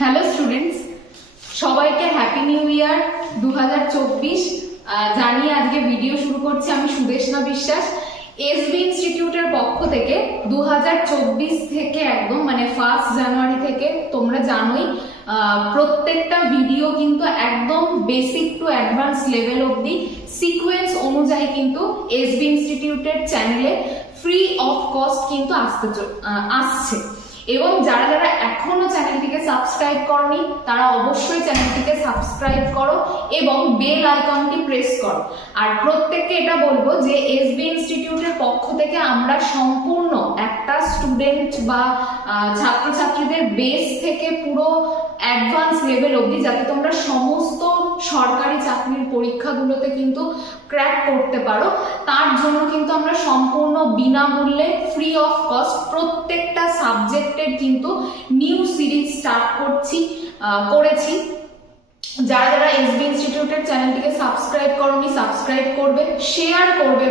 Hello students, সবাইকে happy new year 2024 জানিয়ে আজকে ভিডিও শুরু করছি। আমি সুদেশনা বিশ্বাস। এসবি ইনস্টিটিউটের পক্ষ থেকে 2024 থেকে একদম মানে 1 জানুয়ারি থেকে তোমরা জানোই প্রত্যেকটা ভিডিও কিন্তু একদম বেসিক টু অ্যাডভান্স লেভেল অবধি সিকোয়েন্স অনুযায়ী কিন্তু এসবি ইনস্টিটিউটের চ্যানেলে ফ্রি অফ কস্ট কিন্তু আসছে। এবং যারা যারা এখনো চ্যানেলটিকে সাবস্ক্রাইব করনি তারা অবশ্যই চ্যানেলটিকে সাবস্ক্রাইব করো এবং বেল আইকনটি প্রেস করো। আর প্রত্যেককে এটা বলবো যে এসবি ইনস্টিটিউটের পক্ষ থেকে আমরা সম্পূর্ণ একটা স্টুডেন্ট বা ছাত্রছাত্রীদের বেস থেকে পুরো অ্যাডভান্স লেভেল অবধি যাতে তোমরা সমস্ত সরকারি চাকরির পরীক্ষাগুলোতে কিন্তু ক্র্যাক করতে পারো, তার জন্য কিন্তু আমরা সম্পূর্ণ বিনামূল্যে ফ্রি অফ কস্ট প্রত্যেকটা সাবজেক্টের কিন্তু নিউ সিরিজ স্টার্ট করেছি। যারা যারা এসবি ইনস্টিটিউটের চ্যানেলটিকে সাবস্ক্রাইব করোনি সাবস্ক্রাইব করবে, শেয়ার করবে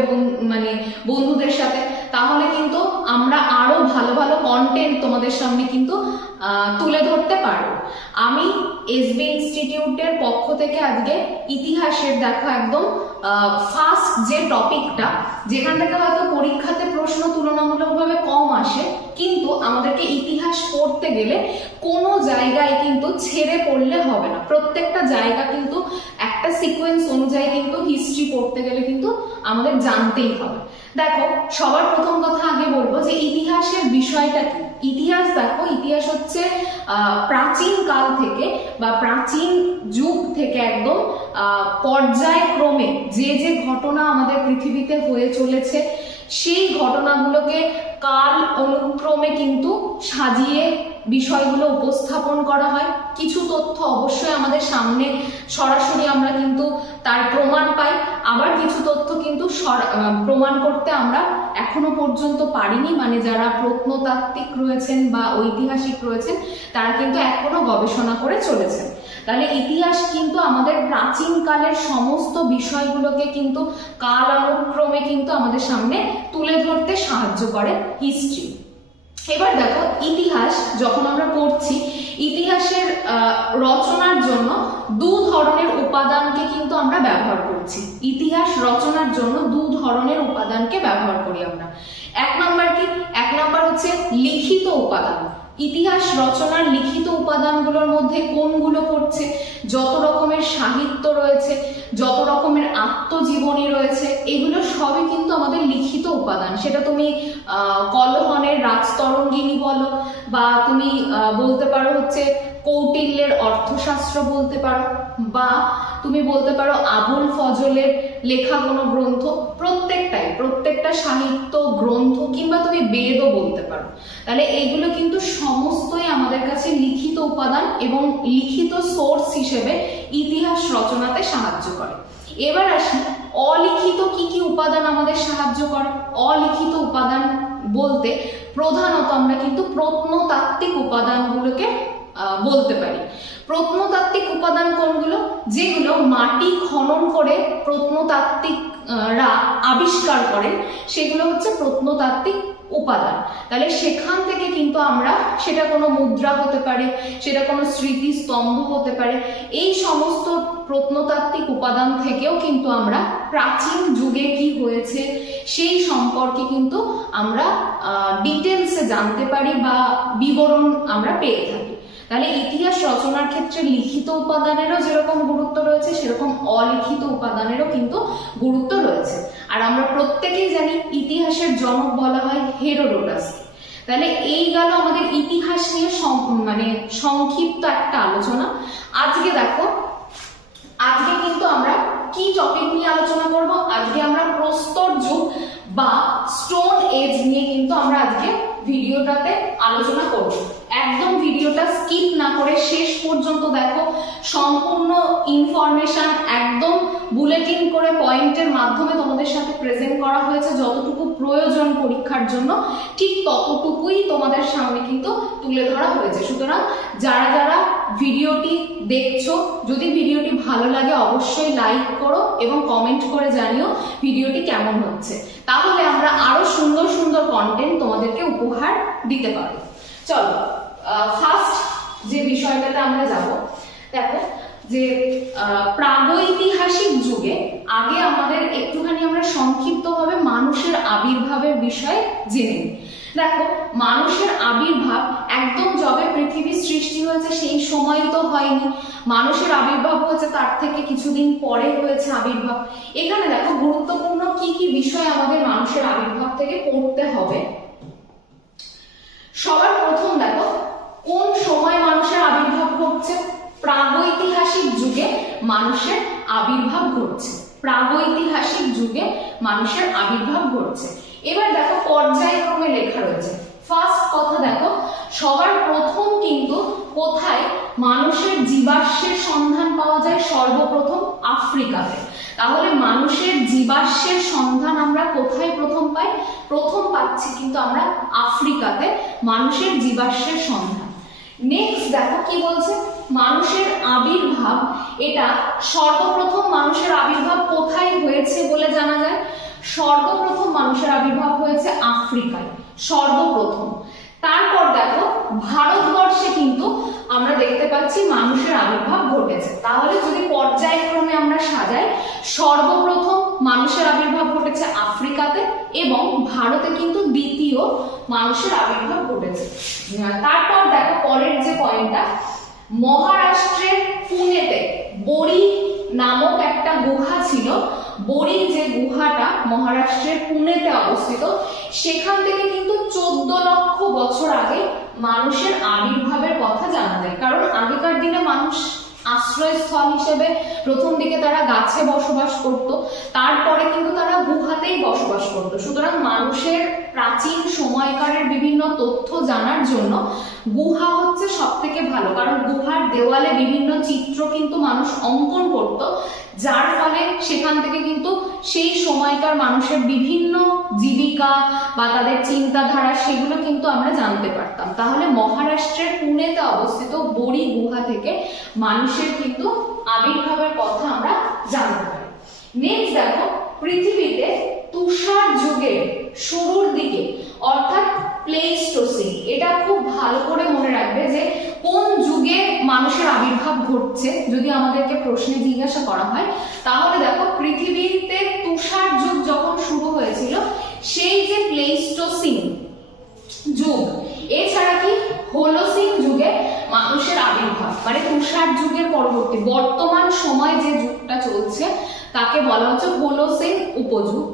মানে বন্ধুদের সাথে, তাহলে কিন্তু আমরা আরো ভালো ভালো কন্টেন্ট তোমাদের সামনে কিন্তু তুলে ধরতে পারবো। আমি এসবি ইনস্টিটিউটের পক্ষ থেকে আজকে ইতিহাসের দেখো একদম ফার্স্ট যে টপিকটা, যেখান থেকে হয়তো পরীক্ষাতে প্রশ্ন তুলনামূলকভাবে কম আসে, কিন্তু আমাদেরকে ইতিহাস পড়তে গেলে কোনো জায়গায় কিন্তু ছেড়ে পড়লে হবে না। প্রত্যেকটা জায়গা কিন্তু একটা সিকোয়েন্স অনুযায়ী কিন্তু হিস্ট্রি পড়তে গেলে কিন্তু আমাদের জানতেই হবে। দেখো, সবার প্রথম কথা আগে বলবো যে ইতিহাসের বিষয়টা কি। ইতিহাস দেখো, ইতিহাস হচ্ছে প্রাচীন কাল থেকে বা প্রাচীন যুগ থেকে একদম পর্যায়ক্রমে যে যে ঘটনা আমাদের পৃথিবীতে হয়ে চলেছে সেই ঘটনাগুলোকে কাল অনুক্রমে কিন্তু সাজিয়ে বিষয়গুলো উপস্থাপন করা হয়। কিছু তথ্য অবশ্যই আমাদের সামনে সরাসরি আমরা কিন্তু তার প্রমাণ পাই, আবার কিছু তথ্য কিন্তু প্রমাণ করতে আমরা এখনো পর্যন্ত পারিনি। মানে যারা প্রত্নতাত্ত্বিক রয়েছেন বা ঐতিহাসিক রয়েছেন তারা কিন্তু এখনো গবেষণা করে চলেছেন। তাহলে ইতিহাস কিন্তু আমাদের প্রাচীন কালের সমস্ত বিষয়গুলোকে কিন্তু কালানুক্রমে কিন্তু আমাদের সামনে তুলে ধরতে সাহায্য করে হিস্ট্রি। এবার দেখো, ইতিহাস যখন আমরা পড়ছি, ইতিহাসের রচনার জন্য দু ধরনের উপাদানকে কিন্তু আমরা ব্যবহার করছি। ইতিহাস রচনার জন্য দু ধরনের উপাদানকে ব্যবহার করি আমরা। এক নাম্বার হচ্ছে লিখিত উপাদান। ইতিহাস রচনার লিখিত উপাদানগুলোর মধ্যে কোনগুলো পড়ছে? যত রকমের সাহিত্য রয়েছে, যত রকমের আত্মজীবনী রয়েছে, এগুলো সবই কিন্তু আমাদের লিখিত উপাদান। সেটা তুমি কলহনের রাজতরঙ্গিনী বলো, বা তুমি বলতে পারো হচ্ছে কৌটিল্যের অর্থশাস্ত্র বলতে পারো, বা তুমি বলতে পারো আবুল ফজলের লেখা কোনো গ্রন্থ। প্রত্যেকটা সাহিত্য গ্রন্থ, কিংবা তুমি বেদও বলতে পারো। তাহলে এইগুলো কিন্তু সমস্তই আমাদের কাছে লিখিত উপাদান এবং লিখিত সোর্স হিসেবে ইতিহাস রচনাতে সাহায্য করে। এবার আসি অলিখিত কি কি উপাদান আমাদের সাহায্য করে। অলিখিত উপাদান বলতে প্রধানত আমরা কিন্তু প্রত্নতাত্ত্বিক উপাদানগুলোকে বলতে পারি। প্রত্নতাত্ত্বিক উপাদান কোনগুলো? যেগুলো মাটি খনন করে প্রত্নতাত্ত্বিকরা আবিষ্কার করেন, সেগুলো হচ্ছে প্রত্নতাত্ত্বিক উপাদান। তাহলে সেখান থেকে কিন্তু আমরা, সেটা কোনো মুদ্রা হতে পারে, সেটা কোনো স্মৃতিস্তম্ভ হতে পারে, এই সমস্ত প্রত্নতাত্ত্বিক উপাদান থেকেও কিন্তু আমরা প্রাচীন যুগে কি হয়েছে সেই সম্পর্কে কিন্তু আমরা ডিটেলসে জানতে পারি বা বিবরণ আমরা পেয়ে থাকি। তাহলে ইতিহাস রচনার ক্ষেত্রে লিখিত উপাদানেরও যেরকম গুরুত্ব রয়েছে, সেরকম অলিখিত উপাদানেরও কিন্তু গুরুত্ব রয়েছে। আর আমরা প্রত্যেকেই জানি ইতিহাসের জনক বলা হয় হেরোডোটাসকে। তাহলে এই গেল আমাদের ইতিহাস নিয়ে মানে সংক্ষিপ্ত একটা আলোচনা। আজকে দেখো, আজকে কিন্তু আমরা কি টপিক নিয়ে আলোচনা করব? আজকে আমরা প্রস্তর যুগ বা স্টোন এজ নিয়ে কিন্তু আমরা আজকে ভিডিওটাতে আলোচনা করব। একদম ভিডিওটা স্কিপ না করে শেষ পর্যন্ত দেখো। সম্পূর্ণ ইনফরমেশন একদম বুলেটিন করে পয়েন্টের মাধ্যমে তোমাদের সাথে প্রেজেন্ট করা হয়েছে। যতটুকু প্রয়োজন পরীক্ষার জন্য ঠিক ততটুকুই তোমাদের সামনে কিন্তু তুলে ধরা হয়েছে। সুতরাং যারা যারা ভিডিওটি দেখছো, যদি ভিডিওটি ভালো লাগে অবশ্যই লাইক করো এবং কমেন্ট করে জানিও ভিডিওটি কেমন হচ্ছে। তাহলে আমরা আরো সুন্দর সুন্দর কন্টেন্ট তোমাদেরকে উপহার দিতে পারবো। চলো, ফার্স্ট যে বিষয়টাতে আমরা যাব, দেখো যে প্রাগৈতিহাসিক যুগে আগে আমাদের একটুখানি আমরা সংক্ষিপ্তভাবে মানুষের আবির্ভাবের বিষয়ে জেনে নিই। দেখো মানুষের আবির্ভাব একদম যবে পৃথিবীর সৃষ্টি হয়েছে সেই সময় তো হয়নি, মানুষের আবির্ভাব হয়েছে তার থেকে কিছুদিন পরে হয়েছে আবির্ভাব। এখানে দেখো গুরুত্বপূর্ণ কি কি বিষয় আমাদের মানুষের আবির্ভাব থেকে পড়তে হবে। সবার প্রথম দেখো কোন সময় মানুষের আবির্ভাব ঘটছে, প্রাগৈতিহাসিক যুগে মানুষের আবির্ভাব ঘটছে, প্রাগৈতিহাসিক যুগে মানুষের আবির্ভাব ঘটছে। এবার দেখো পর্যায়ক্রমে লেখা রয়েছে। ফার্স্ট কথা দেখো সবার প্রথম কিন্তু কোথায় মানুষের জীবাশ্মের সন্ধান পাওয়া যায়, সর্বপ্রথম আফ্রিকাতে। তাহলে মানুষের জীবাশ্মের সন্ধান আমরা কোথায় প্রথম পাই, প্রথম পাচ্ছি কিন্তু আমরা আফ্রিকাতে মানুষের জীবাশ্মের সন্ধান। নেক্সট দেখো কি বলছে, মানুষের আবির্ভাব, এটা সর্বপ্রথম মানুষের আবির্ভাব কোথায় হয়েছে বলে জানা যায়, সর্বপ্রথম মানুষের আবির্ভাব হয়েছে আফ্রিকায় সর্বপ্রথম। তারপর দেখো ভারতবর্ষে কিন্তু আমরা দেখতে পাচ্ছি মানুষের আবির্ভাব ঘটেছে। তাহলে যদি পর্যায়ক্রমে আমরা সাজাই, সর্বপ্রথম মানুষের আবির্ভাব ঘটেছে আফ্রিকাতে এবং ভারতে কিন্তু দ্বিতীয় মানুষের আবির্ভাব ঘটেছে। তারপর দেখো পরের যে পয়েন্টটা, মহারাষ্ট্রের পুনেতে বড়ি নামক একটা গুহা ছিল, বড়ি যে গুহাটা মহারাষ্ট্রের পুনেতে অবস্থিত, সেখান থেকে কিন্তু 14 লক্ষ বছর আগে মানুষের আবির্ভাবের কথা জানা যায়। কারণ আগেকার দিনে মানুষ আশ্রয়স্থল হিসেবে প্রথম দিকে তারা গাছে বসবাস করত, তারপরে কিন্তু তারা গুহাতেই বসবাস করত। সুতরাং মানুষের প্রাচীন সময়কারের বিভিন্ন তথ্য জানার জন্য গুহা হচ্ছে সব থেকে ভালো, কারণ গুহার দেওয়ালে বিভিন্ন চিত্র কিন্তু মানুষ অঙ্কন করত, যার ফলে সেখান থেকে কিন্তু সেই সময়কার মানুষের বিভিন্ন জীবিকা বা তাদের চিন্তাধারা সেগুলো কিন্তু আমরা জানতে পারতাম। তাহলে মহারাষ্ট্রের পুনেতে অবস্থিত বড়ি গুহা থেকে মানুষের কিন্তু আবির্ভাবের কথা আমরা জানতে পারি। নেক্সট দেখো পৃথিবীতে তুষার যুগের শুরুর দিকে অর্থাৎ প্লেইস্টোসিন, এটা খুব ভালো করে মনে রাখবে যে কোন যুগে মানুষের আবির্ভাব ঘটছে যদি আমাদেরকে প্রশ্নে জিজ্ঞাসা করা হয়। তাহলে দেখো পৃথিবীতে তুষার যুগ যখন শুরু হয়েছিল সেই যে প্লেইস্টোসিন যুগ, এছাড়া কি হোলোসিন যুগে মানুষের আবির্ভাব, মানে তুষার যুগের পরবর্তী বর্তমান সময় যে যুগটা চলছে তাকে বলা হচ্ছে হোলোসিন উপযুগ।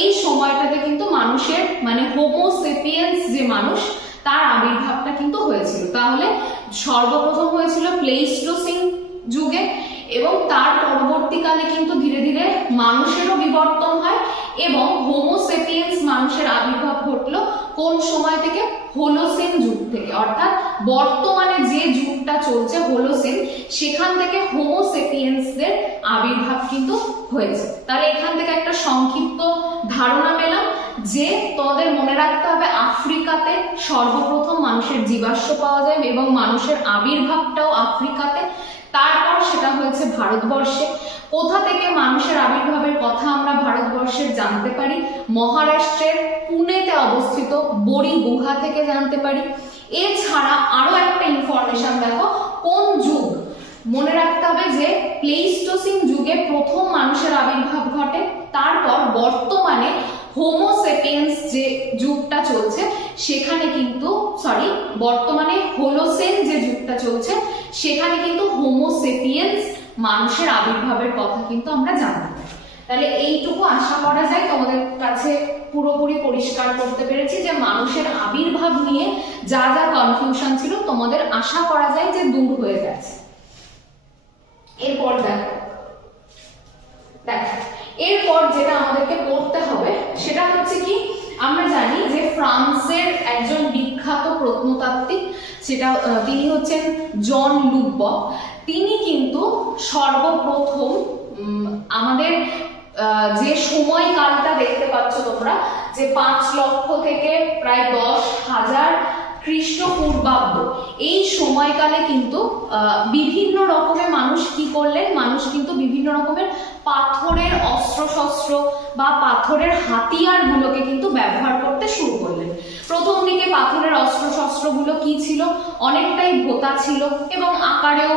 এই সময়টাতে কিন্তু মানুষের মানে হোমো সেপিয়েন্স যে মানুষ তার আবির্ভাবটা কিন্তু হয়েছিল। তাহলে সর্বপ্রথম হয়েছিল প্লেইস্টোসিন যুগে এবং তার পরবর্তীকালে কিন্তু ধীরে ধীরে মানুষেরও বিবর্তন হয় এবং হোমো সেপিয়েন্স মানুষের আবির্ভাব ঘটলো কোন সময় থেকে, হোলোসিন যুগ থেকে। অর্থাৎ বর্তমানে যে যুগটা চলছে হোলোসিন, সেখান থেকে হোমো সেপিয়েন্সদের আবির্ভাব কিন্তু হয়েছে। তাহলে এখান থেকে একটা সংক্ষিপ্ত ধারণা পেলাম যে তোমাদের মনে রাখতে হবে আফ্রিকাতে সর্বপ্রথম মানুষের জীবাশ্ম পাওয়া যায় এবং মানুষের আবির্ভাবটাও আফ্রিকাতে, তারপর সেটা হয়েছে ভারতবর্ষে। কোথা থেকে মানুষের আবির্ভাবের কথা আমরা ভারতবর্ষের জানতে পারি, মহারাষ্ট্রের পুনেতে অবস্থিত বড়ি গুহা থেকে জানতে পারি। এছাড়া আরো একটা ইনফরমেশন দেখো, কোন যুগ, মনে রাখতে হবে যে প্লেইস্টোসিন যুগে প্রথম মানুষের আবির্ভাব ঘটে, তারপর বর্তমানে হোমো সেপিয়েন্স যে যুগটা চলছে সেখানে কিন্তু বর্তমানে হোলোসেন যে যুগটা চলছে সেখানে কিন্তু হোমো সেপিয়েন্স মানুষের আবির্ভাবের কথা কিন্তু আমরা জানতে পারি। তাহলে এইটুকু আশা করা যায় তোমাদের কাছে পুরোপুরি পরিষ্কার করতে পেরেছি যে মানুষের আবির্ভাব নিয়ে যা যা কনফিউশন ছিল তোমাদের আশা করা যায় যে দূর হয়ে গেছে। এরপর এরপর যেটা আমাদেরকে পড়তে হবে সেটা হচ্ছে কি, আমরা জানি যে ফ্রান্সের একজন বিখ্যাত প্রত্নতাত্ত্বিক, সেটা তিনি হচ্ছেন জন লুবক। তিনি কিন্তু সর্বপ্রথম আমাদের যে সময়কালটা দেখতে পাচ্ছ তোমরা যে 5 লক্ষ থেকে প্রায় 10,000 খ্রিস্টপূর্বাব্দ, এই সময়কালে কিন্তু বিভিন্ন রকমের মানুষ কি করলেন, মানুষ কিন্তু বিভিন্ন রকমের পাথরের অস্ত্রশস্ত্র বা পাথরের হাতিয়ার গুলোকে কিন্তু ব্যবহার করতে শুরু করলেন। প্রথম দিকে পাথরের অস্ত্র শস্ত্রগুলো কি ছিল, অনেকটাই ভোঁতা ছিল এবং আকারেও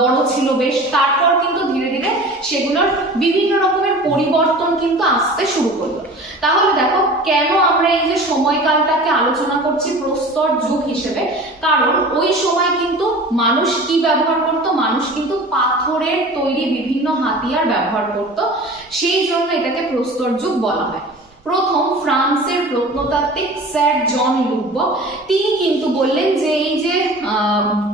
বড় ছিল বেশ। তারপর কিন্তু ধীরে ধীরে সেগুলোর বিভিন্ন রকমের পরিবর্তন কিন্তু আসতে শুরু করলো। তাহলে দেখো কেন আমরা এই যে সময়কালটাকে আলোচনা করছি প্রস্তর যুগ হিসেবে, কারণ ওই সময় কিন্তু মানুষ কি ব্যবহার করত, মানুষ কিন্তু পাথরের তৈরি বিভিন্ন হাতিয়ার ব্যবহার করত, সেই জন্য এটাকে প্রস্তর যুগ বলা হয়। প্রথম ফ্রান্সের প্রত্নতাত্ত্বিক স্যার জন লুবক তিনি কিন্তু বললেন যে এই যে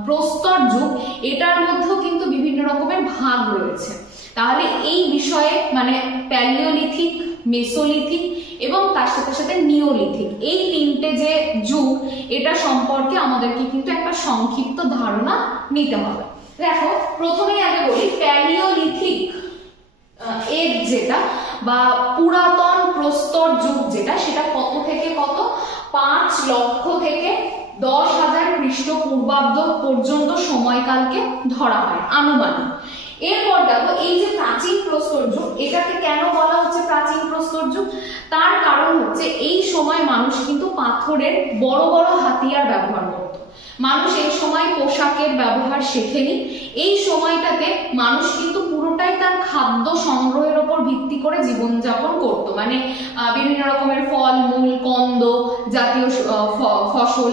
প্রস্তর যুগ এটার মধ্যেও কিন্তু বিভিন্ন রকমের ভাগ রয়েছে। তাহলে এই বিষয়ে মানে প্যালিওলিথিক, মেসোলিথিক এবং তার সাথে সাথে নিওলিথিক, এই তিনটে যে যুগ এটা সম্পর্কে আমাদেরকে কিন্তু একটা সংক্ষিপ্ত ধারণা নিতে হবে। দেখো প্রথমেই আগে বলি প্যালিওলিথিক এজ যেটা বা পুরাতন প্রস্তর যুগ যেটা, সেটা কত থেকে কত, 5 লক্ষ থেকে 10,000 খ্রিস্টপূর্বাব্দ পর্যন্ত সময়কালকে ধরা হয় আনুমানিক। এরপর দেখো এই যে প্রাচীন প্রস্তর যুগ, এটাকে কেন বলা হচ্ছে প্রাচীন প্রস্তর যুগ, তার কারণ হচ্ছে এই সময় মানুষ কিন্তু পাথরের বড় বড় হাতিয়ার ব্যবহার করত। মানুষ এই সময় পোশাকের ব্যবহার শেখেনি। এই সময়টাতে মানুষ কিন্তু পুরোটাই তার খাদ্য সংগ্রহের উপর ভিত্তি করে জীবনযাপন করত, মানে বিভিন্ন রকমের ফল মূল কন্দ জাতীয় ফসল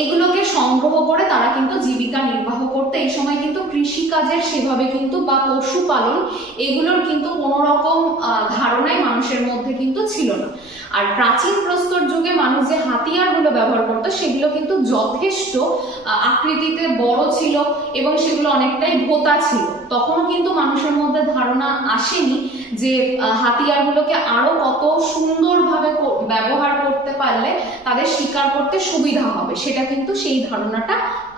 এগুলোকে সংগ্রহ করে তারা কিন্তু জীবিকা নির্বাহ করতে। এই সময় কিন্তু কৃষিকাজের সেভাবে কিন্তু বা পশুপালন এগুলোর কিন্তু কোনো রকম ধারণাই মানুষের মধ্যে কিন্তু ছিল না। আর প্রাচীন প্রস্তর যুগে মানুষ যে হাতিয়ারগুলো ব্যবহার করতো সেগুলো কিন্তু যথেষ্ট আকৃতিতে বড় ছিল এবং সেগুলো অনেকটাই ভোঁতা ছিল। তখনও কিন্তু মানুষের মধ্যে ধারণা আসেনি যে হাতিয়ারগুলোকে আরো কত সুন্দরভাবে ব্যবহার করতে পারলে তাদের শিকার করতে সুবিধা হবে, সেটা কিন্তু সেই ধারণাটা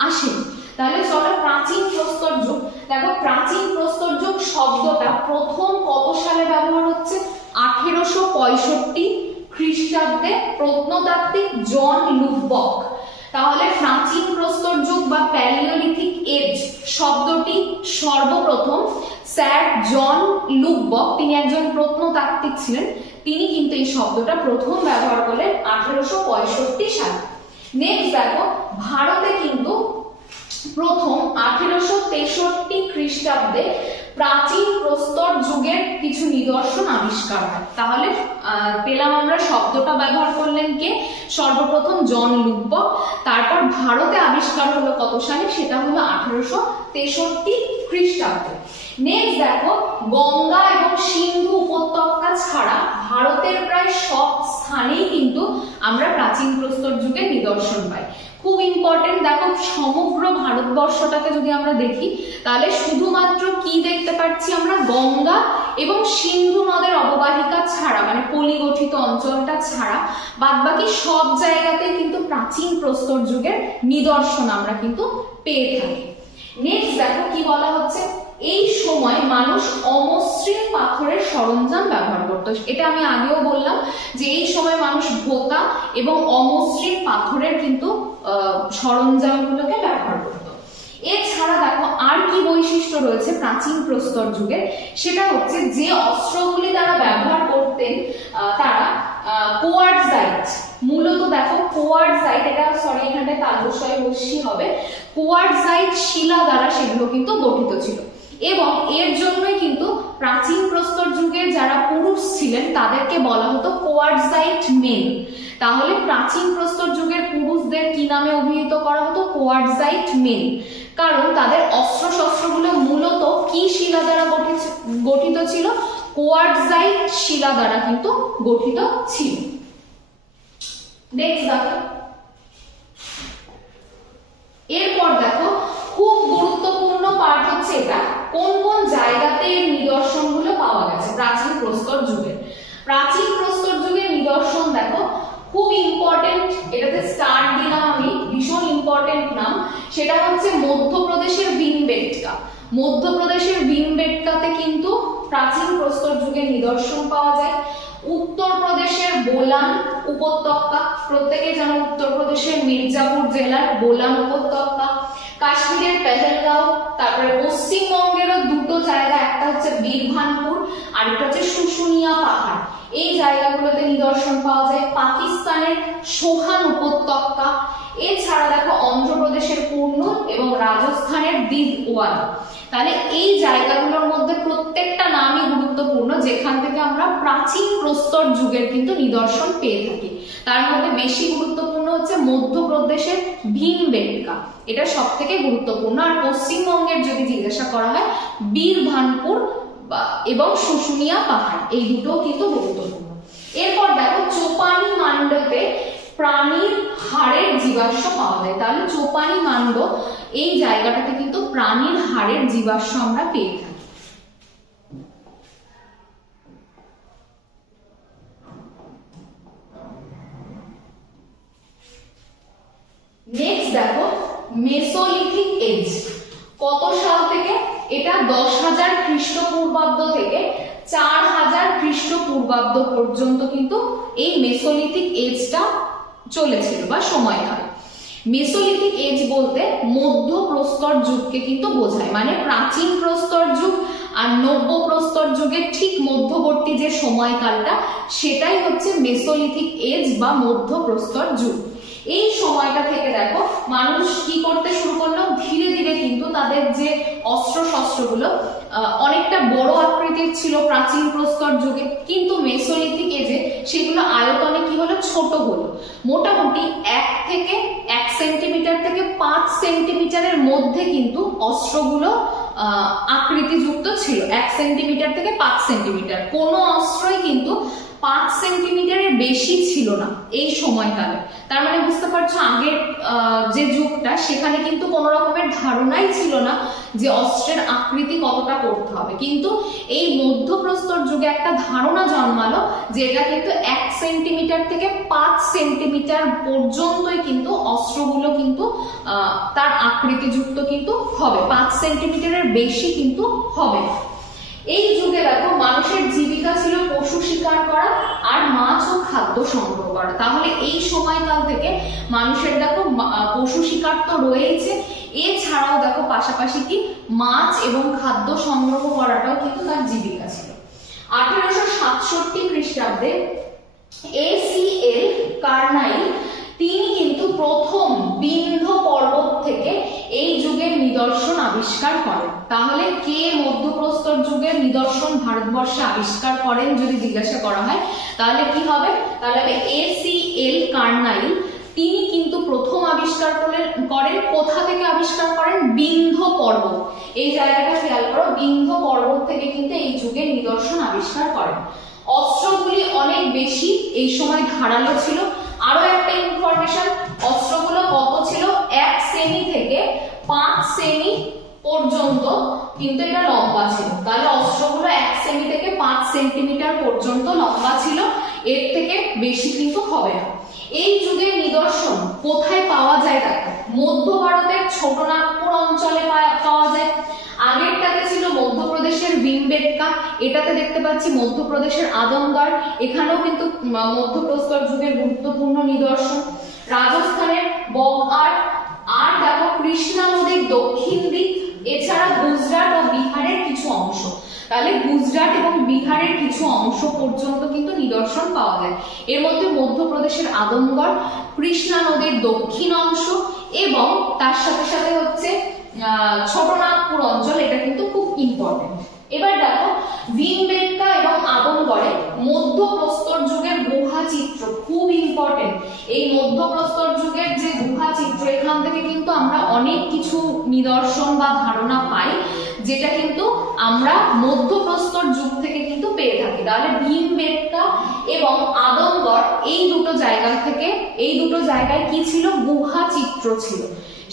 আসেনি। তাহলে চলো প্রাচীন প্রস্তর যুগ। দেখো প্রাচীন প্রস্তর যুগ শব্দটা প্রথম কত সালে ব্যবহার হচ্ছে, 1865 খ্রিস্টাব্দে প্রত্নতাত্ত্বিক জন লুবক। তাহলে প্রাচীন প্রস্তর যুগ বা প্যালিওলিথিক এজ শব্দটি সর্বপ্রথম স্যার জন লুবক, তিনি একজন প্রত্নতাত্ত্বিক ছিলেন, তিনি কিন্তু এই শব্দটা প্রথম ব্যবহার করলেন 1865 সালে। নেক্সট দেখো ভারতে কিন্তু প্রথম 1863 খ্রিস্টাব্দে প্রাচীন প্রস্তর যুগের কিছু নিদর্শন আবিষ্কার হয়। তাহলে পেলাম আমরা শব্দটা ব্যবহার করলেন কে, সর্বপ্রথম জন লুবক। তারপর ভারতে আবিষ্কার হলো কত সালে, সেটা হলো 1863 খ্রিস্টাব্দে। নেক্সট দেখো গঙ্গা এবং সিন্ধু উপত্যকা ছাড়া ভারতের প্রায় সব স্থানেই কিন্তু আমরা প্রাচীন প্রস্তর যুগের নিদর্শন পাই। খুব ইম্পর্টেন্ট, দেখো সমগ্র ভারতবর্ষটাকে যদি আমরা দেখি তাহলে শুধুমাত্র কি দেখতে পাচ্ছি আমরা, গঙ্গা এবং সিন্ধু নদের অববাহিকা ছাড়া মানে পলিগঠিত অঞ্চলটা ছাড়া বাদবাকি সব জায়গাতে কিন্তু প্রাচীন প্রস্তর যুগের নিদর্শন আমরা কিন্তু পেয়ে থাকি। নেক্সট দেখো কি বলা হচ্ছে, এই সময় মানুষ অমসৃণ পাথরের সরঞ্জাম ব্যবহার করত। এটা আমি আগেও বললাম যে এই সময় মানুষ ভোঁতা এবং অমসৃণ পাথরের কিন্তু সরঞ্জামগুলোকে ব্যবহার করত। এছাড়া দেখো আর কি বৈশিষ্ট্য রয়েছে প্রাচীন প্রস্তর যুগের, সেটা হচ্ছে যে অস্ত্রগুলি তারা ব্যবহার করতেন তারা কোয়ার্টজাইট, মূলত দেখো কোয়ার্টজাইট, এটা সরি এখানে তালবস্যই বসি হবে, কোয়ার্টজাইট শিলা দ্বারা সেগুলো কিন্তু গঠিত ছিল এবং এর জন্যই কিন্তু প্রাচীন প্রস্তর যুগে যারা পুরুষ ছিলেন তাদেরকে বলা হতো কোয়ার্টজাইট মেন। তাহলে প্রাচীন প্রস্তর যুগের পুরুষদের কি নামে অভিহিত করা হতো, কোয়ার্টজাইট মেন, কারণ তাদের অস্ত্র শস্ত্রগুলো মূলত কি শিলা দ্বারা গঠিত ছিল, কোয়ার্টজাইট শিলা দ্বারা কিন্তু গঠিত ছিল। নেক্সট দেখো, এরপর দেখো খুব গুরুত্বপূর্ণ পার্ট হচ্ছে এটা, কোন কোন জায়গাতে এর নিদর্শনগুলো পাওয়া গেছে প্রাচীন প্রস্তর যুগের। প্রাচীন প্রস্তর যুগের নিদর্শন দেখো খুব ইম্পর্টেন্ট, এটাতে স্টার দিলাম আমি, ভীষণ ইম্পর্টেন্ট নাম, সেটা হচ্ছে মধ্যপ্রদেশের ভীমবেটকা। মধ্যপ্রদেশের ভীমবেটকাতে কিন্তু প্রাচীন প্রস্তর যুগের নিদর্শন পাওয়া যায়। উত্তরপ্রদেশের বোলান উপত্যকা, প্রত্যেকে জানো উত্তরপ্রদেশের মির্জাপুর জেলার বোলান উপত্যকা, কাশ্মীরের পেহেলগাঁও, তারপরে পশ্চিমবঙ্গেরও দুটো জায়গা, একটা হচ্ছে বীরভানপুর আর একটা হচ্ছে শুশুনিয়া পাহাড়। এই জায়গাগুলোতে নিদর্শন পাওয়া যায়। পাকিস্তানের সোহান উপত্যকা, এছাড়া দেখো অন্ধ্রপ্রদেশের কুর্নুল এবং রাজস্থানের দিনওয়ালা। তাহলে এই জায়গাগুলোর মধ্যে প্রত্যেকটা নামই গুরুত্বপূর্ণ, যেখান থেকে আমরা প্রাচীন প্রস্তর যুগের কিন্তু নিদর্শন পেয়ে থাকি। তার মধ্যে বেশি গুরুত্বপূর্ণ হচ্ছে মধ্যপ্রদেশের ভীমবেটকা, এটা সব থেকে গুরুত্বপূর্ণ। আর পশ্চিমবঙ্গের যদি জিজ্ঞাসা করা হয়, বীরভানপুর এবং শুশুনিয়া পাহাড়, এই দুটো কিন্তু গুরুত্বপূর্ণ। এরপর দেখো চোপানি মান্ডতে প্রাণীর হাড়ের জীবাশ্ম পাওয়া যায়। তাহলে চোপানি মান্ড এই জায়গাটাতে কিন্তু প্রাণীর হাড়ের জীবাশ্ম আমরা পেয়ে থাকি। নেক্সট দেখো মেসোলিথিক এজ, কত সাল থেকে? এটা 10,000 খ্রিস্টপূর্বাব্দ থেকে 4,000 খ্রিস্টপূর্বাব্দ পর্যন্ত কিন্তু এই মেসোলিথিক এজটা চলেছিল বা সময়কাল। মেসোলিথিক এজ বলতে মধ্য প্রস্তর যুগকে কিন্তু বোঝায়, মানে প্রাচীন প্রস্তর যুগ আর নব্য প্রস্তর যুগের ঠিক মধ্যবর্তী যে সময়কালটা, সেটাই হচ্ছে মেসোলিথিক এজ বা মধ্য প্রস্তর যুগ। এই সময়টা থেকে দেখো মানুষ কি করতে শুরু করলো, ধীরে ধীরে কিন্তু তাদের যে অস্ত্র শস্ত্রগুলো অনেকটা বড় আকৃতির ছিল প্রাচীন প্রস্তর যুগে, কিন্তু মেসোলিথিক এজে সেগুলো আয়তনে কি হলো, ছোট হলো। মোটামুটি 1 সেন্টিমিটার থেকে 5 সেন্টিমিটারের মধ্যে কিন্তু অস্ত্রগুলো আকৃতিযুক্ত ছিল। 1 সেন্টিমিটার থেকে 5 সেন্টিমিটার, কোনো অস্ত্রই কিন্তু 5 সেন্টিমিটারের বেশি ছিল না এই সময়কালে। তার মানে বুঝতে পারছো আগের যে যুগটা, সেখানে কিন্তু কোনো রকমের ধারণাই ছিল না যে অস্ত্রের আকৃতি কতটা করতে হবে। কিন্তু এই মধ্যপ্রস্তর যুগে একটা ধারণা জন্মালো যে এটা কিন্তু 1 সেন্টিমিটার থেকে 5 সেন্টিমিটার পর্যন্তই কিন্তু অস্ত্রগুলো কিন্তু তার আকৃতিযুক্ত কিন্তু হবে, 5 সেন্টিমিটারের বেশি কিন্তু হবে। এই যুগে দেখো মানুষের জীবিকা ছিল পশু শিকার করা আর মাছ ও খাদ্য সংগ্রহ করা। তাহলে এই সময়কাল থেকে মানুষের দেখো পশু শিকার তো রয়েছে, এছাড়াও দেখো পাশাপাশি কি মাছ এবং খাদ্য সংগ্রহ করাটাও কিন্তু তার জীবিকা ছিল। 1867 খ্রিস্টাব্দে ACL কার্নাইল, তিনি কিন্তু প্রথম বিন্ধ্য পর্বত থেকে এই যুগের নিদর্শন আবিষ্কার করেন। তাহলে কে মধ্যপ্রস্তর যুগের নিদর্শন ভারতবর্ষে আবিষ্কার করেন যদি জিজ্ঞাসা করা হয়, তাহলে কি হবে? তাহলে ACL কার্নাইল, তিনি কিন্তু প্রথম আবিষ্কার করেন। কোথা থেকে আবিষ্কার করেন? বিন্ধ্য পর্বত। এই জায়গাটা খেয়াল করো, বিন্ধ্য পর্বত থেকে কিন্তু এই যুগের নিদর্শন আবিষ্কার করেন। অস্ত্রগুলি অনেক বেশি এই সময় ধারালো ছিল। আরো একটা ইনফরমেশন, অস্ত্রগুলো কত ছিল? 1 সেমি থেকে 5 সেমি পর্যন্ত কিন্তু এটা লম্বা ছিল। তাহলে অস্ত্রগুলো 1 সেমি থেকে 5 সেন্টিমিটার পর্যন্ত লম্বা ছিল, এর থেকে বেশি কিন্তু হবে না। এই যুগের নিদর্শন কোথায় পাওয়া যায়? দেখো মধ্য ভারতের ছোটনাগপুর অঞ্চলে পাওয়া যায়। আগেরটাতে ছিল মধ্যপ্রদেশের ভীমবেটকা, এটাতে দেখতে পাচ্ছি মধ্যপ্রদেশের আদমগড়, এখানেও কিন্তু মধ্যপ্রস্তর যুগের গুরুত্বপূর্ণ নিদর্শন। রাজস্থানের বগআট, আর দেখো কৃষ্ণা নদীর দক্ষিণ দিক, এছাড়া গুজরাট ও বিহারের কিছু অংশ। তাহলে গুজরাট এবং বিহারের কিছু অংশ পর্যন্ত কিন্তু নিদর্শন পাওয়া যায়। এর মধ্যে মধ্যপ্রদেশের আদমগড়, কৃষ্ণা নদীর দক্ষিণ অংশ এবং তার সাথে সাথে হচ্ছে ছোটনাগপুর অঞ্চল, এটা কিন্তু খুব ইম্পর্টেন্ট। এবার দেখো ভীমবেটকা এবং আদমগড়ে মধ্যপ্রস্তর যুগের গুহা চিত্র খুব ইম্পর্টেন্ট। এই মধ্যপ্রস্তর যুগের যে গুহা চিত্র, এখান থেকে কিন্তু আমরা অনেক কিছু নিদর্শন বা ধারণা পাই, যেটা কিন্তু আমরা মধ্যপ্রস্তর যুগ থেকে কিন্তু পেয়ে থাকি। তাহলে ভীমবেটকা এবং আদমগড় এই দুটো জায়গা থেকে, এই দুটো জায়গায় কি ছিল? গুহা চিত্র ছিল।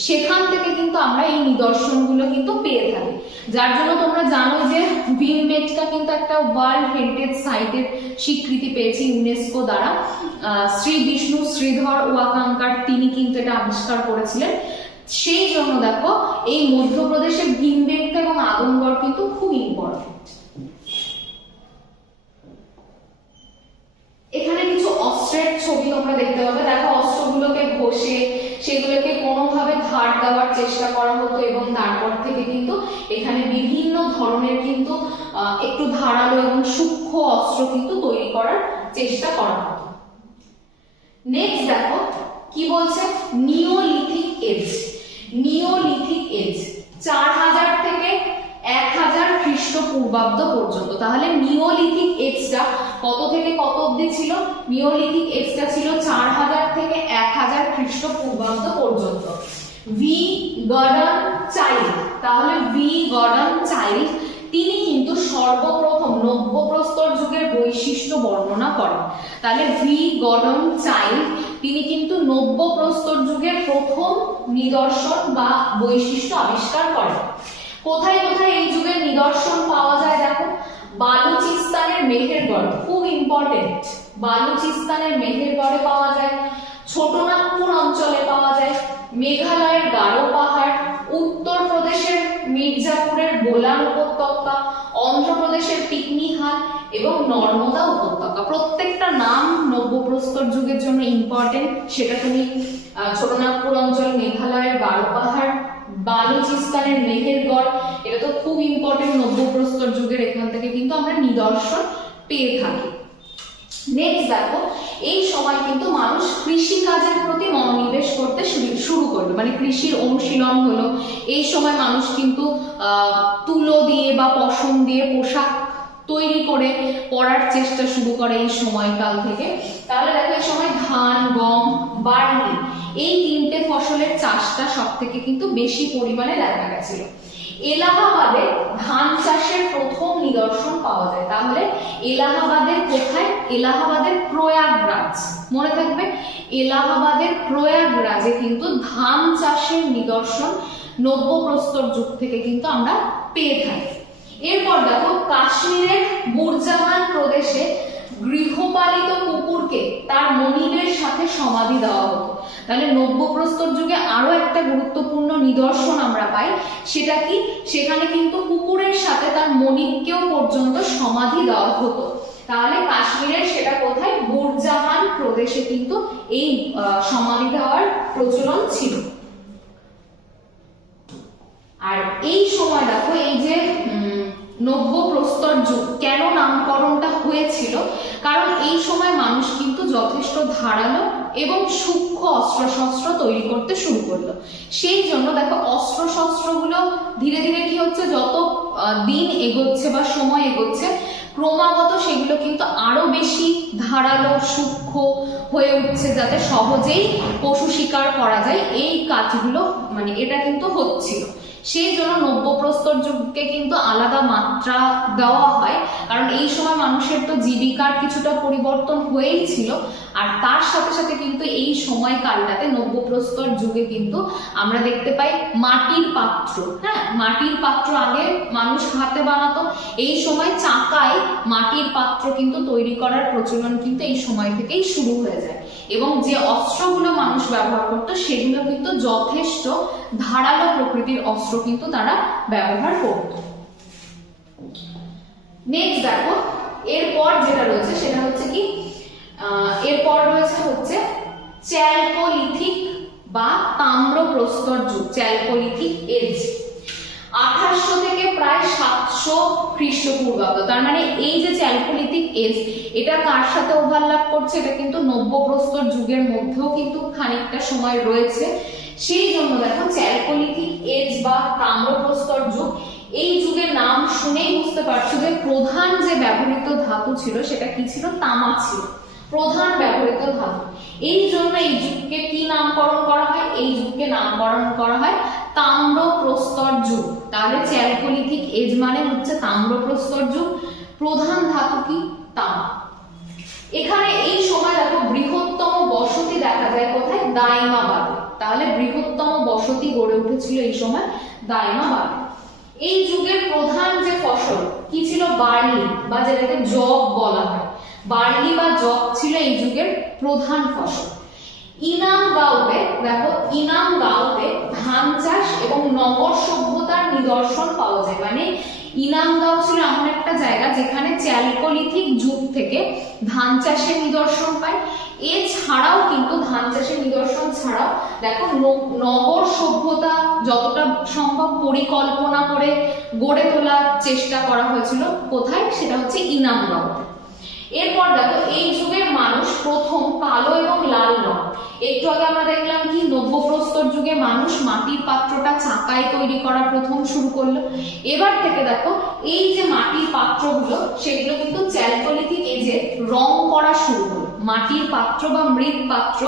সেখান থেকে কিন্তু আমরা এই নিদর্শনগুলো কিন্তু পেয়ে থাকি। যার জন্য তোমরা জানো যে ভীমবেটকা কিন্তু একটা ওয়ার্ল্ড হেরিটেজ সাইটের স্বীকৃতি পেয়েছে ইউনেস্কো দ্বারা। শ্রী বিষ্ণু শ্রীধর ওয়াকাঙ্কার, তিনি কিন্তু এটা আবিষ্কার করেছিলেন। সেই জন্য দেখো এই মধ্যপ্রদেশের ভীমবেটকা এবং আদমগড় কিন্তু খুব ইম্পর্টেন্ট। এখানে কিছু অস্ত্রের ছবি তোমরা দেখতে পাবে। দেখো অস্ত্রগুলোকে ঘষে সেগুলোকে কোনোভাবে ধার দেওয়ার চেষ্টা করা হতো এবং তারপর থেকে কিন্তু এখানে বিভিন্ন ধরনের কিন্তু একটু ধারালো এবং সূক্ষ্ম অস্ত্র কিন্তু তৈরি করার চেষ্টা করা হতো। নেক্সট দেখো কি বলছে, নিওলিথিক এজ। নিওলিথিক এজ 4000 থেকে 1000 খ্রিস্টপূর্বাব্দ পর্যন্ত। তাহলে নিওলিথিক এজটা কত থেকে কত অবধি ছিল? নিওলিথিক এজটা ছিল 4000 থেকে 1000 খ্রিস্টপূর্বাব্দ পর্যন্ত। ভি গর্ডন চাইল্ড, তাহলে ভি গর্ডন চাইল্ড তিনি কিন্তু সর্বপ্রথম নব্যপ্রস্তর যুগের বৈশিষ্ট্য বর্ণনা করেন। তাহলে ভি গর্ডন চাইল্ড তিনি কিন্তু নব্যপ্রস্তর যুগের প্রথম নিদর্শন বা বৈশিষ্ট্য আবিষ্কার করেন। কোথায় কোথায় এই যুগের নিদর্শন পাওয়া যায় দেখো, বালুচিস্তানের মেহেরগড়, খুব ইম্পর্টেন্ট, বালুচিস্তানের মেহেরগড়ে পাওয়া যায়, ছোটনাগপুর অঞ্চলে পাওয়া যায়, মেঘালয়ের গারো পাহাড়, উত্তরপ্রদেশের মির্জাপুরের বোলান উপত্যকা, অন্ধ্রপ্রদেশের পিকনিহাল এবং নর্মদা উপত্যকা। প্রত্যেকটা নাম নব্যপ্রস্তর যুগের জন্য ইম্পর্টেন্ট, সেটা তুমি ছোটনাগপুর অঞ্চল, মেঘালয়ের গারো পাহাড়, বালুচিস্তানের মেহেরগড়, এটা তো খুব ইম্পর্টেন্ট নব্যপ্রস্তর যুগের, এখান থেকে কিন্তু আমরা নিদর্শন পেয়ে থাকি। নেক্সট দেখো, এই সময় কিন্তু মানুষ কৃষি কাজের প্রতি মনোনিবেশ করতে শুরু করলো, মানে কৃষির অনুশীলন হলো। এই সময় মানুষ কিন্তু তুলো দিয়ে বা পশম দিয়ে পোশাক তৈরি করে পরার চেষ্টা শুরু করে এই সময়কাল থেকে। তাহলে দেখো এই সময় ধান, গম, বার্লি এই তিনটে ফসলের চাষটা সব থেকে কিন্তু বেশি পরিমাণে দেখা গেছিল। এলাহাবাদে ধান চাষের প্রথম নিদর্শন পাওয়া যায়। তাহলে এলাহাবাদের কোথায়? এলাহাবাদের প্রয়াগরাজ, মনে থাকবে, এলাহাবাদের প্রয়াগরাজে কিন্তু ধান চাষের নিদর্শন নব্যপ্রস্তর যুগ থেকে কিন্তু আমরা পেয়ে থাকি। এরপর দেখো, কাশ্মীরের বুরজামান প্রদেশে গৃহপালিত কুকুরকে তার মনিবের সাথে সমাধি দেওয়া হতো। তাহলে নব্যপ্রস্তর যুগে আরো একটা গুরুত্বপূর্ণ নিদর্শন আমরা পাই, সেটা কি? সেখানে কিন্তু কুকুরের সাথে তার মনিবকেও পর্যন্ত সমাধি দেওয়া হতো। তাহলে কাশ্মীরের সেটা কোথায়? বুরজামান প্রদেশে কিন্তু এই সমাধি দেওয়ার প্রচলন ছিল। আর এই সময় দেখো, এই যে নব্যপ্রস্তর যুগ কেন নামকরণটা হয়েছিল, কারণ এই সময় মানুষ কিন্তু যথেষ্ট ধারালো এবং সূক্ষ্ম অস্ত্রশস্ত্র তৈরি করতে শুরু করলো। সেই জন্য দেখো অস্ত্রশস্ত্রগুলো ধীরে ধীরে কি হচ্ছে, যত দিন এগোচ্ছে বা সময় এগোচ্ছে ক্রমাগত সেগুলো কিন্তু আরো বেশি ধারালো সূক্ষ্ম হয়ে উঠছে, যাতে সহজেই পশু শিকার করা যায়। এই কাজগুলো মানে এটা কিন্তু হচ্ছিল। সেই জন্য নব্যপ্রস্তর যুগকে কিন্তু আলাদা মাত্রা দেওয়া হয়, কারণ এই সময় মানুষের তো জীবিকার কিছুটা পরিবর্তন হয়েই ছিল। আর তার সাথে সাথে কিন্তু এই সময়কালটাতে নব্যপ্রস্তর যুগে কিন্তু আমরা দেখতে পাই মাটির পাত্র। হ্যাঁ, মাটির পাত্র আগে মানুষ হাতে বানাতো, এই সময় চাকায় মাটির পাত্র কিন্তু তৈরি করার প্রচলন কিন্তু এই সময় থেকেই শুরু হয়ে যায়। এবং যে অস্ত্রগুলো মানুষ ব্যবহার করতো সেগুলো কিন্তু যথেষ্ট ধারালো প্রকৃতির অস্ত্র কিন্তু তারা ব্যবহার করত। নেক্সট দেখো, এরপর যেটা রয়েছে সেটা হচ্ছে কি, এরপর রয়েছে হচ্ছে চ্যালকোলিথিক বা তাম্রপ্রস্তর যুগ, চ্যালকোলিথিক এজ। 1800 থেকে প্রায় 700 খ্রিস্টপূর্বাব্দ। তার মানে এই যে চ্যালকোলিথিক এজ, এটা কার সাথে ওভারল্যাপ করছে? এটা কিন্তু নব্যপ্রস্তর যুগের মধ্যেও কিন্তু খানিকটা সময় রয়েছে। সেই জন্য দেখো চ্যালকোলিথিক এজ বা তাম্রপ্রস্তর যুগ, এই যুগের নাম শুনেই বুঝতে পারছো যে প্রধান যে ব্যবহৃত ধাতু ছিল সেটা কি ছিল? তামা ছিল প্রধান ব্যবহৃত ধাতু। এই জন্য এই যুগকে কি নামকরণ করা হয়? এই যুগকে নামকরণ করা হয় তাম্রপ্রস্তর যুগ। তাহলে চ্যালকোলিথিক এজ মানে হচ্ছে তাম্রপ্রস্তর যুগ, প্রধান ধাতু কি? তামা। এখানে এই সময় দেখো বৃহত্তম বসতি দেখা যায় কোথায়? দাইমাবাদে। তাহলে বৃহত্তম বসতি গড়ে উঠেছিল এই সময় দাইমাবাদে। এই যুগের প্রধান যে ফসল কি ছিল? বার্লি বা যেটাকে জব বলা হয়। বার্লি বা জব ছিল এই যুগের প্রধান ফসল। ইনামগাঁওতে দেখো, ইনামগাঁওতে ধান চাষ এবং নগর সভ্যতার নিদর্শন পাওয়া যায়। মানে ইনামগাঁও ছিল এমন একটা জায়গা যেখানে চ্যালকোলিথিক যুগ থেকে ধান চাষের নিদর্শন পায়। এছাড়াও কিন্তু ধান চাষের নিদর্শন ছাড়াও দেখো নগর সভ্যতা যতটা সম্ভব পরিকল্পনা করে গড়ে তোলার চেষ্টা করা হয়েছিল কোথায়, সেটা হচ্ছে ইনামগাঁও। এরপর দেখো এই যুগের মানুষ প্রথম কালো এবং লাল রং, একটু আগে আমরা দেখলাম কি নব্যপ্রস্তর যুগে মানুষ মাটির পাত্রটা চাকায় তৈরি করা প্রথম শুরু করলো। এবার থেকে দেখো এই যে মাটির পাত্রগুলো সেগুলো কিন্তু চ্যালকোলিথিক এজে রং করা শুরু হলো, মাটির পাত্র বা মৃৎ পাত্র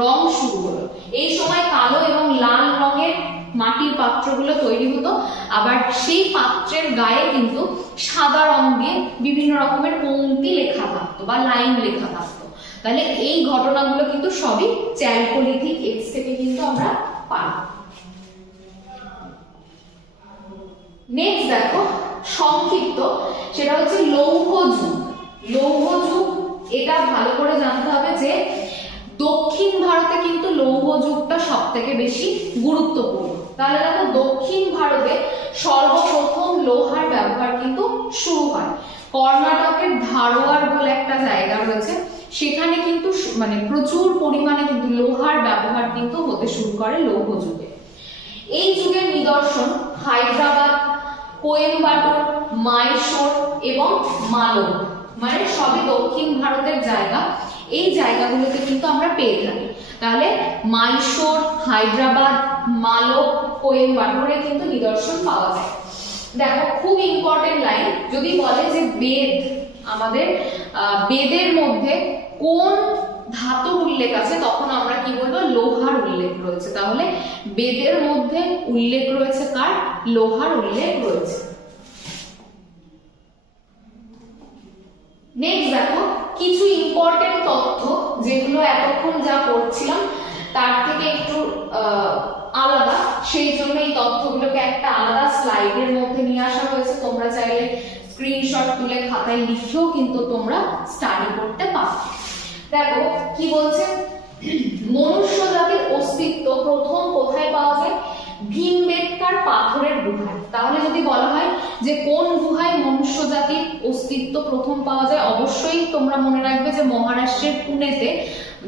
রং শুরু হলো। এই সময় কালো এবং লাল রঙের মাটির পাত্রগুলো তৈরি হতো, আবার সেই পাত্রের গায়ে কিন্তু সাদা রং দিয়ে বিভিন্ন রকমের পংক্তি লেখা থাকতো বা লাইন লেখা থাকতো। তাহলে এই ঘটনাগুলো কিন্তু সবই চ্যালকোলিথিক এজ থেকে কিন্তু আমরা পাই। নেক্সট দেখো সংক্ষিপ্ত, সেটা হচ্ছে লৌহ যুগ। লৌহ যুগ এটা ভালো করে জানতে হবে যে দক্ষিণ ভারতে কিন্তু লৌহ যুগটা সব থেকে বেশি গুরুত্বপূর্ণ। তাহলে দেখো দক্ষিণ ভারতে সর্বপ্রথম লোহার ব্যবহার কিন্তু শুরু হয়। কর্ণাটকের ধারওয়াড় বলে একটা জায়গা রয়েছে, সেখানে কিন্তু মানে প্রচুর পরিমাণে কিন্তু লোহার ব্যবহার কিন্তু হতে শুরু করে লৌহ যুগে। এই যুগের নিদর্শন হায়দ্রাবাদ, কোয়েম্বাটুর, মাইসোর এবং মালব, মানে সবই দক্ষিণ ভারতের জায়গা। এই জায়গাগুলোতে কিন্তু আমরা পেয়ে থাকি। তাহলে মাইসোর, হায়দ্রাবাদ, মালব, কোয়েম্বাটুরে কিন্তু নিদর্শন পাওয়া যায়। দেখো খুব ইম্পর্টেন্ট লাইন, যদি বলে যে বেদ, আমাদের বেদের মধ্যে কোন ধাতুর উল্লেখ আছে, তখন আমরা কি বলবো, লোহার উল্লেখ রয়েছে। তাহলে বেদের মধ্যে উল্লেখ রয়েছে কার, লোহার উল্লেখ রয়েছে। নেক্সট দেখো কিছু ইম্পর্টেন্ট তথ্য যেগুলো এতক্ষণ যা পড়ছিলাম তার থেকে একটু আলাদা, সেই জন্য এই তথ্যগুলোকে একটা আলাদা স্লাইডের মধ্যে নিয়ে আসা হয়েছে। তোমরা চাইলে স্ক্রিনশট তুলে খাতায় লিখেও কিন্তু তোমরা স্টাডি করতে পারো। দেখো কি বলছে, মনুষ্য জাতির অস্তিত্ব প্রথম কোথায় পাওয়া যায়, ভীমবেটকার পাথরের গুহায়। তাহলে যদি বলা হয় যে কোন গুহায় মনুষ্য জাতির অস্তিত্ব প্রথম পাওয়া যায়, অবশ্যই তোমরা মনে রাখবে যে মহারাষ্ট্রের পুনেতে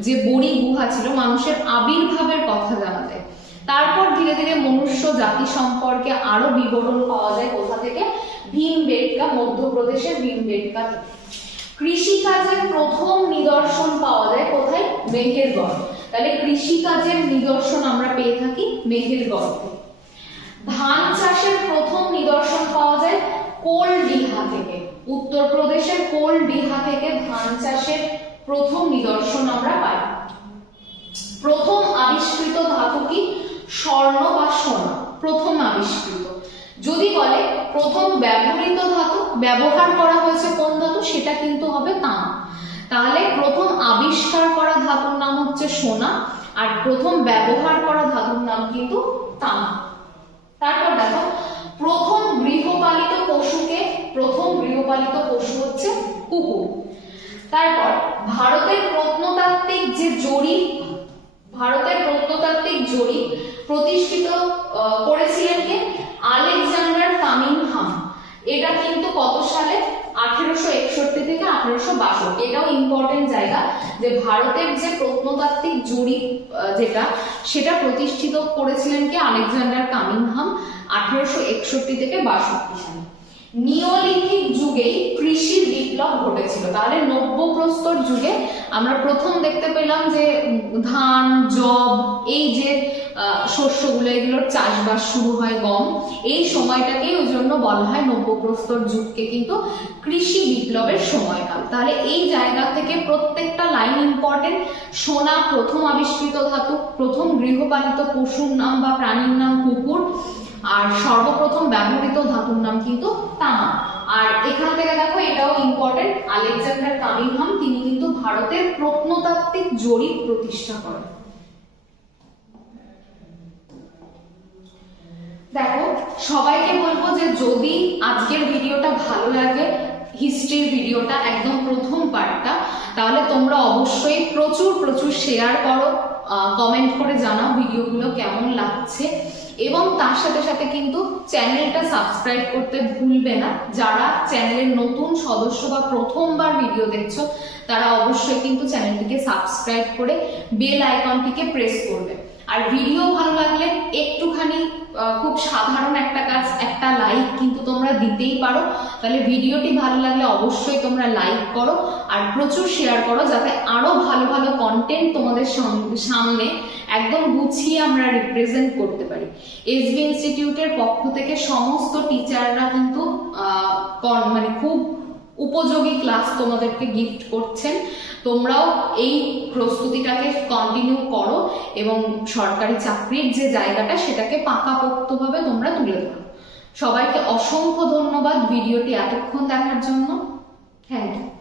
যে বড়ি গুহা ছিল, মানুষের আবির্ভাবের কথা জানা যায়। তারপর ধীরে ধীরে মনুষ্য জাতি সম্পর্কে আরো বিবরণ পাওয়া যায় কোথা থেকে, ভীমবেটকা, মধ্যপ্রদেশের ভীমবেটকা। কৃষিকাজের প্রথম নিদর্শন পাওয়া যায় কোথায়, মেহেরগড়। তাহলে কৃষিকাজের নিদর্শন আমরা পেয়ে থাকি মেহেরগড়। ধান চাষের প্রথম নিদর্শন পাওয়া যায় কোলডিহা থেকে, উত্তরপ্রদেশের কোলডিহা থেকে ধান চাষের প্রথম নিদর্শন আমরা পাই। প্রথম আবিষ্কৃত ধাতু কি, স্বর্ণ বা সোনা, প্রথম আবিষ্কৃত। যদি বলে প্রথম ব্যবহৃত ধাতু, ব্যবহার করা হয়েছে কোন ধাতু, সেটা কিন্তু হবে তামা। তাহলে প্রথম আবিষ্কার করা ধাতুর নাম হচ্ছে সোনা, আর প্রথম ব্যবহার করা ধাতুর নাম কিন্তু তামা। তারপর দেখো প্রথম গৃহপালিত পশুকে, প্রথম গৃহপালিত পশু হচ্ছে কুকুর। তারপর ভারতের প্রত্নতাত্ত্বিক যে জরিপ, ভারতের প্রত্নতাত্ত্বিক জরিপ প্রতিষ্ঠিত করেছিলেন কে, আলেকজান্ডার কামিংহাম। এটা কিন্তু কত সালে, 1861 থেকে 1862। এটাও ইম্পর্টেন্ট জায়গা যে ভারতের যে প্রত্নতাত্ত্বিক জরিপ যেটা, সেটা প্রতিষ্ঠিত করেছিলেন কে, আলেকজান্ডার কামিংহাম, 1861 থেকে 62 সালে। নিওলিথিক যুগেই কৃষির বিপ্লব ঘটেছিল। তাহলে নব্যপ্রস্তর যুগে আমরা প্রথম দেখতে পেলাম যে ধান, যব, এই যে শস্যগুলো, এগুলোর চাষবাস শুরু হয়, গম। এই সময়টাকেই ওই জন্য বলা হয় নব্যপ্রস্তর যুগকে কিন্তু কৃষি বিপ্লবের সময়কাল। তাহলে এই জায়গা থেকে প্রত্যেকটা লাইন ইম্পর্টেন্ট। সোনা প্রথম আবিষ্কৃত ধাতু, প্রথম গৃহপালিত পশুর নাম বা প্রাণীর নাম কুকুর, আর সর্বপ্রথম ব্যবহৃত ধাতুর নাম কিন্তু তামা। আর এখান থেকে দেখো এটাও ইম্পর্টেন্ট, আলেকজান্ডার কামিংহাম তিনি কিন্তু ভারতের প্রত্নতাত্ত্বিক জরিপ প্রতিষ্ঠা করেন। দেখো সবাইকে বলবো যে যদি আজকের ভিডিওটা ভালো লাগে, হিস্ট্রির ভিডিওটা একদম প্রথম পার্টটা, তাহলে তোমরা অবশ্যই প্রচুর শেয়ার করো, কমেন্ট করে জানাও ভিডিওগুলো কেমন লাগছে। এবং তার সাথে সাথে কিন্তু চ্যানেলটা সাবস্ক্রাইব করতে ভুলবে না। যারা চ্যানেলের নতুন সদস্য বা প্রথমবার ভিডিও দেখছো তারা অবশ্যই কিন্তু চ্যানেলটিকে সাবস্ক্রাইব করে বেল আইকনটিকে প্রেস করবে। আর ভিডিও ভালো লাগলে একটুখানি খুব সাধারণ একটা কাজ, একটা লাইক কিন্তু তোমরা দিতেই পারো। তাহলে ভিডিওটি ভালো লাগলে অবশ্যই তোমরা লাইক করো আর প্রচুর শেয়ার করো, যাতে আরো ভালো ভালো কন্টেন্ট তোমাদের সামনে একদম গুছিয়ে আমরা রিপ্রেজেন্ট করতে পারি। এসবি ইনস্টিটিউটের পক্ষ থেকে সমস্ত টিচাররা কিন্তু মানে খুব উপযোগী ক্লাস তোমাদেরকে গিফট করছেন। তোমরাও এই প্রস্তুতিটাকে কন্টিনিউ করো এবং সরকারি চাকরির যে জায়গাটা সেটাকে পাকাপোক্তভাবে তোমরা তুলে ধরো। সবাইকে অসংখ্য ধন্যবাদ ভিডিওটি এতক্ষণ দেখার জন্য। Thank you.